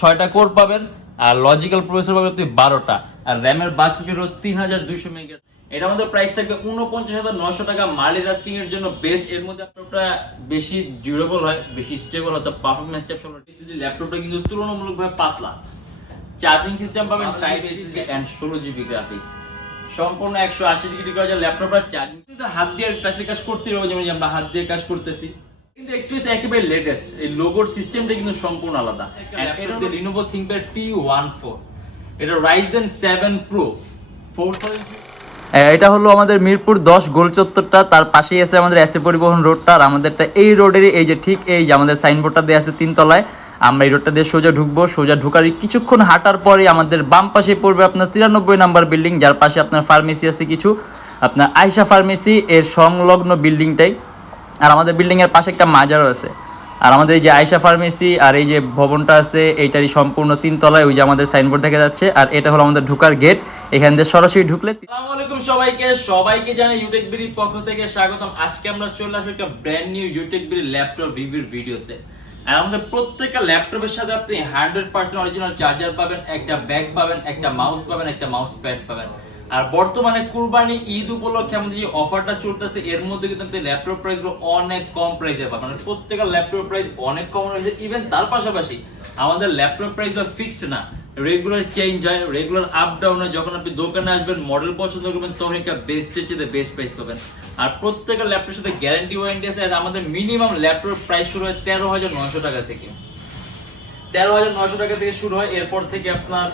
6টা কোর পাবেন, আর logical processor পাবেন আপনি 12টা, আর র্যামের বাস স্পিড হলো 3200 মেগা। এটা আমাদের প্রাইস থাকবে 49,900 টাকা। মাল্টিটাস্কিং এর জন্য বেস্ট। এর মধ্যে ল্যাপটপটা বেশি ডিউরেবল হয়, বেশি স্টেবল হয়, পারফরম্যান্স টাইপ হলো ল্যাপটপটা কিন্তু তুলনামূলকভাবে পাতলা। চার্জিং সিস্টেম পাবেন type SSD and 16 GB graphics. সম্পূর্ণ 180 ডিগ্রি করা যায় ল্যাপটপটা। চার্জিং কিন্তু হাত দিয়ে টাচের কাজ করতে হবে, যেমন আমরা হাত দিয়ে কাজ করতেছি, কিন্তু এক্সপিরিয়েন্স একেবারে লেটেস্ট। এই লোগোর সিস্টেমটা কিন্তু সম্পূর্ণ আলাদা। এটা Lenovo ThinkPad T14, এটা Ryzen 7 Pro 4000। এটা হলো আমাদের মিরপুর 10 গোল চত্বরটা, তার পাশেই আছে আমাদের এসএ পরিবহন রোডটা, আর আমাদেরটা এই রোডেরই এই যে ঠিক এই যে আমাদের সাইনবোর্ডটা দেওয়া আছে 3 তলায়। আমরা এই রোডটা দিয়ে সোজা ঢুকবো, সোজা ঢুকারই কিছুক্ষণ হাঁটার পরে আমাদের বাম পাশে পড়বে আপনার 93 নাম্বার বিল্ডিং, যার পাশে আপনার ফার্মেসি আছে কিছু, আপনার আয়শা ফার্মেসি এর সংলগ্ন বিল্ডিংটাই। আর আমাদের বিল্ডিং এর পাশে একটা মাজারও আছে। আর আমাদের এই যে আয়শা ফার্মেসি আর এই যে ভবনটা আছে এইটারই সম্পূর্ণ 3 তলায়, ওই যে আমাদের সাইনবোর্ড দেখা যাচ্ছে। আর এটা হলো আমাদের ঢোকার গেট, এখান দিয়ে সরাসরি ঢুকলে। আসসালামু আলাইকুম সবাইকে জানাই ইউটেক বিডির পক্ষ থেকে স্বাগতম। আজকে আমরা চলে আসবো একটা ব্র্যান্ড নিউ ইউটেক বিডি ল্যাপটপ রিভিউর ভিডিওতে। আর আমাদের প্রত্যেকটা ল্যাপটপের সাথে আপনি 100% অরিজিনাল চার্জার পাবেন, একটা ব্যাগ পাবেন, একটা মাউস পাবেন, একটা মাউস প্যাড পাবেন। আর বর্তমানে কুরবানি ঈদ উপলক্ষে আমাদের যে অফারটা চলতেছে, এর মধ্যে কিন্তু আপনি ল্যাপটপ প্রাইসগুলো অনেক কম প্রাইসে পাবেন। মানে প্রত্যেকটা ল্যাপটপ প্রাইস অনেক কম রয়েছে। ইভেন তার পাশাপাশি আমাদের ল্যাপটপ প্রাইসগুলো ফিক্সড না, রেগুলার চেঞ্জ হয়, রেগুলার আপ ডাউন হয়। যখন আপনি দোকানে আসবেন, মডেল পছন্দ করবেন, তখন একটা বেস্টের চেয়ে বেস্ট প্রাইস পাবেন। আর প্রত্যেকটা ল্যাপটপের সাথে গ্যারান্টি ওয়ারেন্টি আছে। আর আমাদের মিনিমাম ল্যাপটপ প্রাইস শুরু হয় 13,900 টাকা থেকে। 13,900 টাকা থেকে শুরু হয়। এরপর থেকে আপনার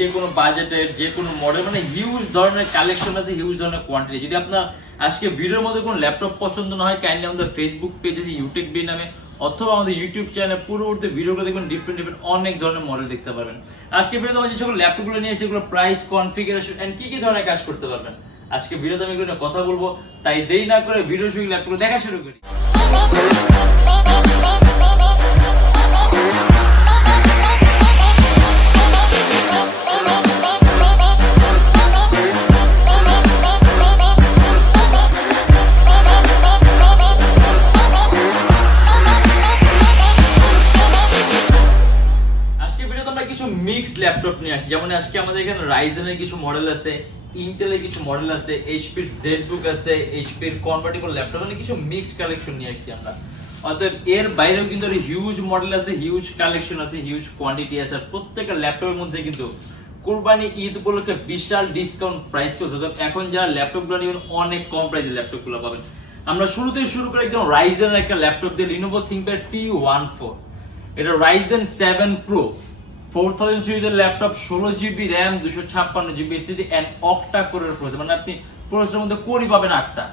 যে কোনো বাজেটের যে কোনো মডেল, মানে হিউজ ধরনের কালেকশন আছে, হিউজ ধরনের কোয়ান্টিটি। যদি আপনার আজকে ভিডিওর মধ্যে কোনো ল্যাপটপ পছন্দ না হয়, কাইন্ডলি আমাদের ফেসবুক পেজ আছে ইউটেক বি নামে, অথবা আমাদের ইউটিউব চ্যানেলে পূর্ববর্তী ভিডিওগুলো দেখবেন, ডিফারেন্ট অনেক ধরনের মডেল দেখতে পারবেন। আজকে ভিডিওতে আমরা যে সকল ল্যাপটপগুলো নিয়ে এসেছি, এগুলো প্রাইস, কনফিগারেশন এন্ড কি ধরনের কাজ করতে পারবেন, আজকে ভিডিওতে আমি এগুলো নিয়ে কথা বলবো। তাই দেরি না করে ভিডিও শুরু ল্যাপটপগুলো দেখা শুরু করি। মিক্সড ল্যাপটপ নিয়ে আসছি। যেমন আজকে আমাদের এখানে রাইজেনের কিছু মডেল আছে, ইন্টেলের কিছু মডেল আছে, এইচপির জেডবুক আছে, এইচপির কনভার্টেবল ল্যাপটপ, মানে কিছু মিক্সড কালেকশন নিয়ে আসছি আমরা। অতএব এর বাইরেও কিন্তু হিউজ মডেল আছে, হিউজ কালেকশন আছে, হিউজ কোয়ান্টিটি আছে। আর প্রত্যেকটা ল্যাপটপের মধ্যে কিন্তু কুরবানি ঈদ উপলক্ষে বিশাল ডিসকাউন্ট প্রাইস চলছে। এখন যারা ল্যাপটপগুলো নেবেন, অনেক কম প্রাইসে ল্যাপটপগুলো পাবেন। আমরা শুরুতেই শুরু করে একদম রাইজেনের একটা ল্যাপটপ দিয়ে, Lenovo ThinkPad T14, এটা Ryzen 7 Pro 4000 সিরিজের laptop, 16 GB RAM, 256 GB SSD and octa কোরের প্রসেসর। মানে আপনি প্রসেসরের মধ্যে কোরই পাবেন 8টা।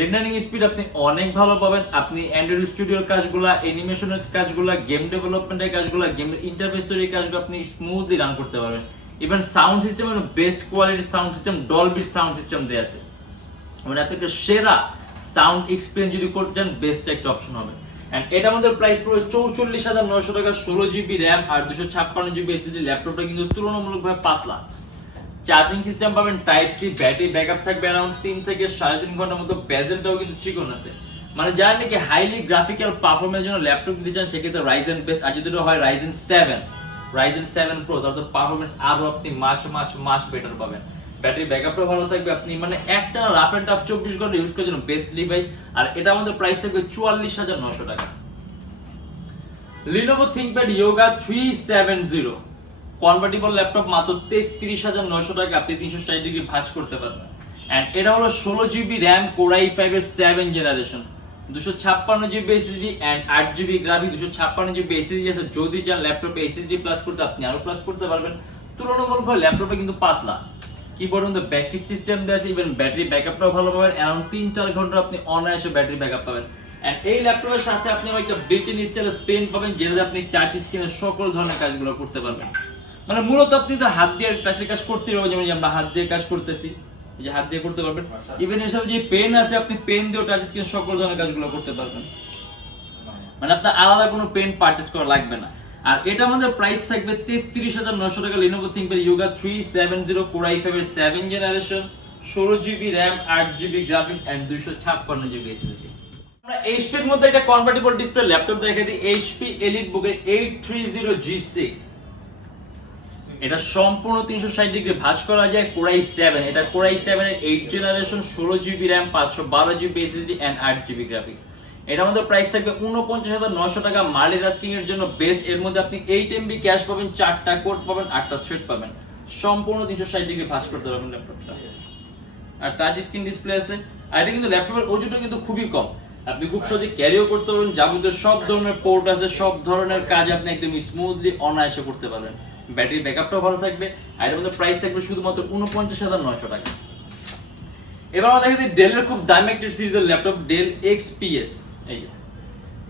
রেন্ডারিং স্পিড আপনি অনেক ভালো পাবেন। আপনি অ্যান্ড্রয়েড স্টুডিওর কাজগুলো, অ্যানিমেশনের কাজগুলো, গেম ডেভেলপমেন্টের কাজগুলো, গেমের ইন্টারফেস তৈরির কাজগুলো আপনি স্মুথলি রান করতে পারবেন। ইভেন সাউন্ড সিস্টেম বেস্ট কোয়ালিটির sound system, Dolby sound system দেয়া আছে। মানে আপনাকে সেরা সাউন্ড এক্সপেরিয়েন্স যদি করতে চান, বেস্ট একটা অপশন হবে। এন্ড এটা আমাদের প্রাইস পড়বে 44,900 টাকা। 16 GB RAM আর 256 GB SSD। ল্যাপটপটা কিন্তু তুলনামূলকভাবে পাতলা। চার্জিং সিস্টেম পাবেন টাইপ সি, ব্যাটারি ব্যাকআপ থাকবে अराउंड 3 থেকে 3.5 ঘন্টার মতো। বেজেলটাও কিন্তু চিকন আছে। মানে যারা নাকি হাইলি গ্রাফিক্যাল পারফরম্যান্সের জন্য ল্যাপটপ নিতে চান, সেক্ষেত্রে Ryzen বেস্ট। আর যদি হয় Ryzen 7 Pro, তাহলে পারফরম্যান্স আরো আপনি মাছ বেটার পাবেন। ব্যাটারি ব্যাকআপটাও ভালো থাকবে। আপনি মানে একটানা রাফ এন্ড টাফ 24 ঘন্টা ইউজ করার জন্য বেস্ট ডিভাইস। আর এটা আমাদের প্রাইস থাকবে 44,900 টাকা। Lenovo ThinkPad Yoga 370 convertible laptop, মাত্র 33,900 টাকা। আপনি 360 ডিগ্রি ভাঁজ করতে পারবেন। এন্ড এটা হলো 16 GB RAM, Core i5 এর 7 generation, 256 GB SSD and 8 GB graphic. 256 GB SSD আছে। যদি চান ল্যাপটপে SSD প্লাস করতে, আপনি আরো প্লাস করতে পারবেন। তুলনামূলকভাবে ল্যাপটপটা কিন্তু পাতলা। কিবোর্ডের মধ্যে ব্যাককিক সিস্টেম দেওয়া আছে। ইভেন ব্যাটারি ব্যাকআপটাও ভালো পাবেন। अराउंड 3-4 ঘন্টা আপনি অনায়াসে ব্যাটারি ব্যাকআপ পাবেন। এন্ড এই ল্যাপটপের সাথে আপনি একটা বিল্ট-ইন স্টাইলাস পেন পাবেন, যেটাতে আপনি টাচ স্ক্রিনের সকল ধরনের কাজগুলো করতে পারবেন। মানে মূলত আপনি তো হাত দিয়ে টাচের কাজ করতে পারবেন, যেমন আমরা হাত দিয়ে কাজ করতেছি, এই যে হাত দিয়ে করতে পারবেন। ইভেন এর সাথে যে পেন আছে, আপনি পেন দিয়েও টাচ স্ক্রিনের সকল ধরনের কাজগুলো করতে পারবেন। মানে আপনার আলাদা কোনো পেন পারচেজ করা লাগবে না। আর এটা আমাদের প্রাইস থাকবে 33,900 টাকা। Lenovo ThinkPad Yoga 370, Core i5 এর 7 generation, 16 GB RAM, 8 GB graphics and 256 GB SSD। আমরা এইচপি এর মধ্যে একটা কনভার্টেবল ডিসপ্লে ল্যাপটপ দেখাই দিই, এইচপি এলিটবুক এর 830G6। এটা সম্পূর্ণ 360 ডিগ্রি ভাঁজ করা যায়, কোরাই 7। এটা কোরাই 7 এর 8 generation, 16GB RAM, 512GB SSD and 8GB graphics. এটা আমাদের প্রাইস থাকবে 49,900 টাকা। মার্লি রাস্কিং এর জন্য বেস্ট। এর মধ্যে আপনি 8 MB ক্যাশ পাবেন, 4টা কোড পাবেন, 8টা থ্রেড পাবেন, সম্পূর্ণ 360 ডিগ্রি ভাঁজ করতে পারবেন ল্যাপটপটা। আর টাচ স্ক্রিন ডিসপ্লে আছে। আর এটা কিন্তু ল্যাপটপের ওজনটা কিন্তু খুবই কম, আপনি খুব সহজে ক্যারিও করতে পারবেন। যাবতীয় সব ধরনের পোর্ট আছে, সব ধরনের কাজ আপনি একদম স্মুথলি অনায়াসে করতে পারবেন। ব্যাটারি ব্যাকআপটাও ভালো থাকবে। আর এর মধ্যে প্রাইস থাকবে শুধুমাত্র 49,900 টাকা। এবার আমরা দেখি ডেলের খুব দামি একটা সিরিজের ল্যাপটপ, ডেল XPS। এই যে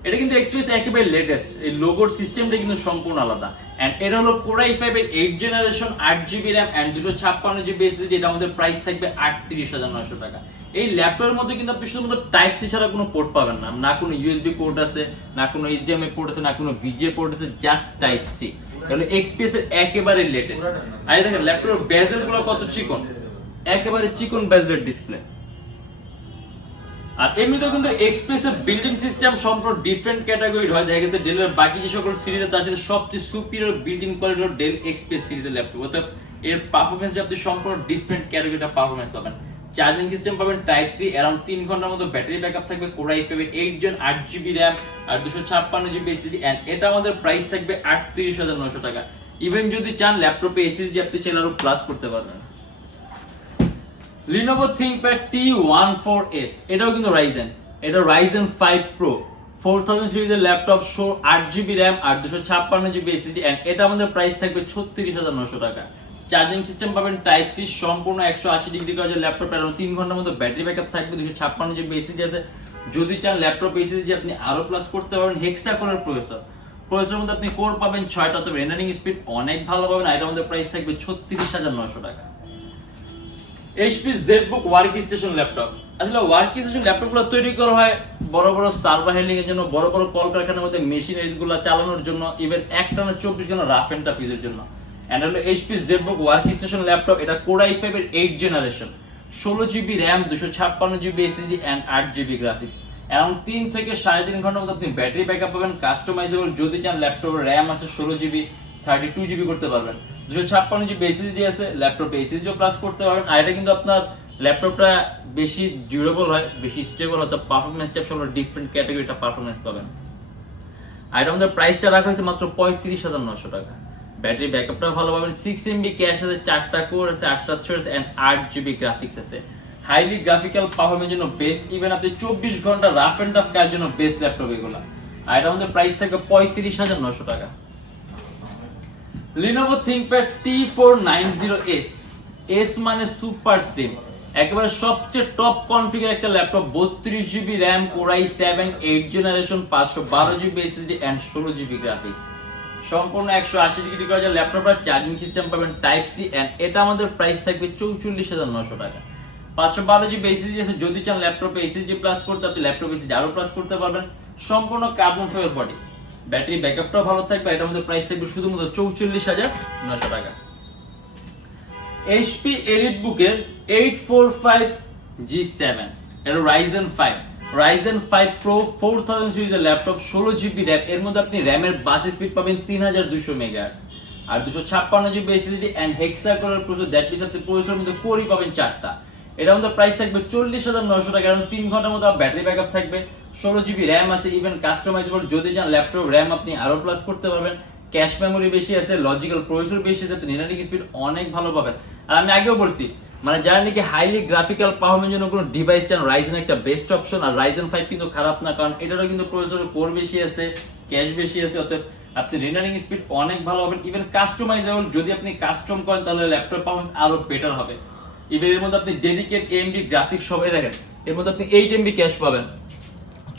এটা কিন্তু XPS একেবারে লেটেস্ট, এই লোগোর সিস্টেমটা কিন্তু সম্পূর্ণ আলাদা। এন্ড এটা হলো কোরাই 5 এর 8 generation, 8GB RAM and 256GB SSD। এটা আমাদের প্রাইস থাকবে 38,900 টাকা। এই ল্যাপটপের মধ্যে কিন্তু আপনি শুধুমাত্র টাইপ সি ছাড়া কোনো পোর্ট পাবেন না, না কোনো USB পোর্ট আছে, না কোনো HDMI পোর্ট আছে, না কোনো VGA পোর্ট আছে, জাস্ট টাইপ সি। তাহলে XPS এর একেবারে লেটেস্ট। আর দেখেন ল্যাপটপের বেজেল গুলো কত চিকন, একেবারে চিকন বেজেলের ডিসপ্লে। আর এমনিতেও কিন্তু এক্সপ্রেস এর বিল্ডিং সিস্টেম সম্পূর্ণ ডিফারেন্ট ক্যাটাগরির হয়। দেখা গেছে ডেলের বাকি যে সকল সিরিজে তার সাথে সবচেয়ে সুপিরিয়র বিল্ডিং কোয়ালিটির ডেল এক্সপ্রেস সিরিজের ল্যাপটপ। অর্থাৎ এর পারফরমেন্স আপনি সম্পূর্ণ ডিফারেন্ট ক্যাটাগরিটা পারফরমেন্স পাবেন। চার্জিং সিস্টেম পাবেন টাইপ সি, অ্যারাউন্ড 3 ঘন্টার মতো ব্যাটারি ব্যাকআপ থাকবে, কোরাই 5 এর 8 জেন, 8GB RAM আর 256GB SSD। এন্ড এটা আমাদের প্রাইস থাকবে 38,900 টাকা। ইভেন যদি চান ল্যাপটপে এসএসডি আপনি চাইলে আরো প্লাস করতে পারবেন। Lenovo ThinkPad T14S, এটাও কিন্তু Ryzen, এটা Ryzen 5 Pro 4000 সিরিজের ল্যাপটপ, 8GB RAM আর 256GB SSD। এন্ড এটা আমাদের প্রাইস থাকবে 36,900 টাকা। চার্জিং সিস্টেম পাবেন টাইপ সি, সম্পূর্ণ 180 ডিগ্রি কাজের ল্যাপটপ, এর 3 ঘন্টার মতো ব্যাটারি ব্যাকআপ থাকবে, 256GB SSD আছে। যদি চান ল্যাপটপ SSD আপনি আরো প্লাস করতে পারবেন। হেক্সা কোরের প্রসেসরের মধ্যে আপনি কোর পাবেন 6টা, তবে রেন্ডারিং স্পিড অনেক ভালো পাবেন। আর এটা আমাদের প্রাইস থাকবে 36,900 টাকা। HP ZBook workstation laptop. আসলে ওয়ার্ক স্টেশন ল্যাপটপগুলো তৈরি করা হয় বড় বড় সার্ভার হ্যান্ডলিং এর জন্য, বড় বড় কলকারখানার মধ্যে মেশিনারিজগুলো চালানোর জন্য, ইভেন একটানা 24 ঘন্টা রাফ এন্ড টাফ ইউজের জন্য। এন্ড হলো HP ZBook workstation laptop. এটা কোরাই 5 এর 8 generation, 16GB RAM, 256GB SSD and 8GB graphics. Around 3 থেকে 3.5 ঘন্টার মতো আপনি ব্যাটারি ব্যাকআপ পাবেন। কাস্টমাইজেবল যদি চান ল্যাপটপের RAM আছে 16GB, 32GB করতে পারবেন, 256GB SSD আছে, ল্যাপটপে SSD প্লাস করতে পারবেন। আর এটা কিন্তু আপনার ল্যাপটপটা বেশি ডিউরেবল হয়, বেশি স্টেবল হয়, তো পারফরম্যান্স টাইপ সব ডিফারেন্ট ক্যাটাগরিটা পারফরম্যান্স পাবেন। আর এটা আমাদের প্রাইসটা রাখা হয়েছে মাত্র 35,900 টাকা। ব্যাটারি ব্যাকআপটা ভালো পাবেন, 6 MB ক্যাশ আছে, 4টা কোর আছে, 8টা থ্রেড এন্ড 8GB গ্রাফিক্স আছে। হাইলি গ্রাফিক্যাল পারফরম্যান্সের জন্য বেস্ট, ইভেন আপনি 24 ঘন্টা রাফ এন্ড টাফ কাজের জন্য বেস্ট ল্যাপটপ এগুলো। আর এটা আমাদের প্রাইস থাকবে 35,900 টাকা। Lenovo ThinkPad T490S, S মানে সুপার স্লিম, একেবারে সবচেয়ে টপ কনফিগার একটা laptop, 32GB RAM, core i 7 8 generation, 512GB SSD and 16GB graphics. সম্পূর্ণ 180 ডিগ্রি কাজের ল্যাপটপের চার্জিং সিস্টেম পাবেন টাইপ সি। এন্ড এটা আমাদের প্রাইস থাকবে 44,900 টাকা। 512GB SSD আছে, যদি চান ল্যাপটপে SSD প্লাস করতে আপনি ল্যাপটপে SSD আরো প্লাস করতে পারবেন। সম্পূর্ণ কার্বন ফাইবার বডি, ব্যাটারি ব্যাকআপটাও ভালো থাকবে। এটার মধ্যে প্রাইস থাকবে শুধুমাত্র 44,900 টাকা। HP EliteBook এর 845G7, এটা Ryzen 5 Pro 4000 সিরিজের ল্যাপটপ, 16GB RAM। এর মধ্যে আপনি র্যামের বাস স্পিড পাবেন 3200 মেগাহার্টজ আর 256GB SSD এন্ড হেক্সা কোরের প্রসেসর, দ্যাট মিন্স আপনি প্রসেসরের মধ্যে কোরই পাবেন 4টা। এটার মধ্যে প্রাইস থাকবে 40,900 টাকা, কারণ 3 ঘন্টার মতো ব্যাটারি ব্যাকআপ থাকবে, 16GB RAM আছে, ইভেন কাস্টমাইজেবল যদি চান ল্যাপটপ RAM আপনি আরো প্লাস করতে পারবেন। ক্যাশ মেমোরি বেশি আছে, লজিক্যাল প্রসেসর বেশি আছে, আপনি রেন্ডারিং স্পিড অনেক ভালো পাবেন। আর আমি আগেও বলছি, মানে যারা নাকি হাইলি গ্রাফিক্যাল পারফরম্যান্সের জন্য কোনো ডিভাইস চান, Ryzen একটা বেস্ট অপশন। আর Ryzen 5 কিন্তু খারাপ না, কারণ এটারও কিন্তু প্রসেসরের কোর বেশি আছে, ক্যাশ বেশি আছে, অতএব আপনি রেন্ডারিং স্পিড অনেক ভালো পাবেন। ইভেন কাস্টমাইজেবল যদি আপনি কাস্টম করেন তাহলে ল্যাপটপ পারফরম্যান্স আরো বেটার হবে। ইভেন এর মধ্যে আপনি ডেডিকেট AMD গ্রাফিক্স সবাই দেখেন, এর মধ্যে আপনি 8 MB ক্যাশ পাবেন,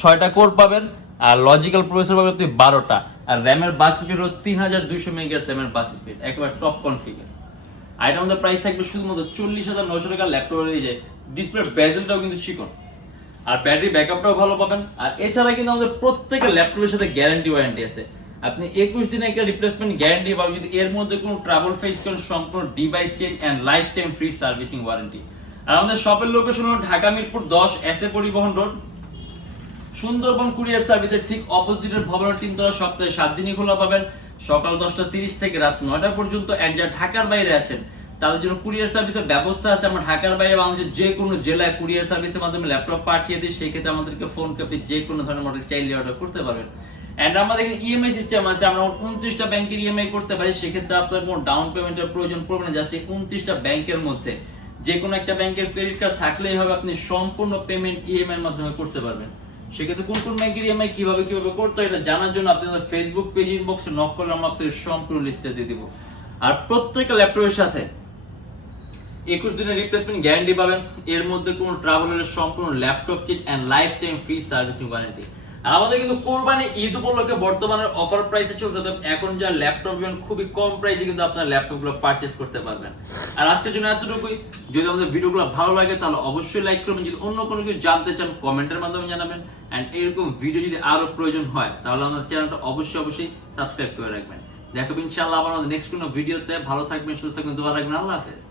6টা কোর পাবেন, আর লজিক্যাল প্রসেসর পাবেন আপনি 12টা, আর র্যামের বাস স্পিড হলো 3200 মেগাহার্টজ র্যামের বাস স্পিড, একেবারে টপ কনফিগার। আর এটা আমাদের প্রাইস থাকবে শুধুমাত্র 40,900 টাকা। ল্যাপটপ হয়ে যায়, ডিসপ্লের বেজেলটাও কিন্তু চিকন, আর ব্যাটারি ব্যাকআপটাও ভালো পাবেন। আর এছাড়া কিন্তু আমাদের প্রত্যেকটা ল্যাপটপের সাথে গ্যারান্টি ওয়ারেন্টি আছে। আপনি 21 দিনে একটা রিপ্লেসমেন্ট গ্যারান্টি পাবেন, যদি এর মধ্যে কোনো ট্রাবল ফেস করেন, সম্পূর্ণ device change and life time free servicing warranty. আর আমাদের শপের লোকেশন হলো Dhaka Mirpur 10 SA Paribahan road, Sundarban courier সার্ভিসের ঠিক অপোজিটের ভবনের 3 তলা, সপ্তাহে 7 দিনই খোলা পাবেন, সকাল 10:30 থেকে রাত 9টা পর্যন্ত। এন্ড যারা ঢাকার বাইরে আছেন তাদের জন্য কুরিয়ার সার্ভিসের ব্যবস্থা আছে। আমরা ঢাকার বাইরে বাংলাদেশের যে কোনো জেলায় কুরিয়ার সার্ভিসের মাধ্যমে ল্যাপটপ পাঠিয়ে দিই, সেই ক্ষেত্রে আমাদেরকে ফোন করে আপনি যে কোনো ধরনের মডেল চাইলে অর্ডার করতে পারবেন। এন্ড আমাদের এখানে ইএমআই সিস্টেম আছে, আমরা 29টা ব্যাংকের ইএমআই করতে পারি। সেক্ষেত্রে আপনার কোনো ডাউন পেমেন্টের প্রয়োজন পড়বে না, জাস্ট এই 29টা ব্যাংকের মধ্যে যে কোনো একটা ব্যাংকের ক্রেডিট কার্ড থাকলেই হবে, আপনি সম্পূর্ণ পেমেন্ট ইএমআই এর মাধ্যমে করতে পারবেন। সেক্ষেত্রে কোন কোন ব্যাংকের ইএমআই কিভাবে করতে হয় এটা জানার জন্য আপনাদের ফেসবুক পেজ ইনবক্সে নক করলে আমরা আপনাদের সম্পূর্ণ লিস্টে দিয়ে দিব। আর প্রত্যেকটা ল্যাপটপের সাথে 21 দিনের রিপ্লেসমেন্ট গ্যারান্টি পাবেন, এর মধ্যে কোনো ট্রাভেলের সম্পূর্ণ laptop kit and life time free servicing warranty. আর আমাদের কিন্তু কোরবানি ঈদ উপলক্ষে বর্তমানে অফার প্রাইসে চলছে, এখন যা ল্যাপটপ খুবই কম প্রাইসে কিন্তু আপনার ল্যাপটপগুলো পারচেজ করতে পারবেন। আর আজকের জন্য এতটুকুই। যদি আমাদের ভিডিওগুলো ভালো লাগে তাহলে অবশ্যই লাইক করবেন, যদি অন্য কোনো কিছু জানতে চান কমেন্টের মাধ্যমে জানাবেন। এন্ড এরকম ভিডিও যদি আরো প্রয়োজন হয় তাহলে আমাদের চ্যানেলটা অবশ্যই সাবস্ক্রাইব করে রাখবেন। দেখাবেন ইনশাআল্লাহ আবার আমাদের নেক্সট কোনো ভিডিওতে। ভালো থাকবেন, সুস্থ থাকবেন, দোয়া রাখবেন। আল্লাহ হাফেজ।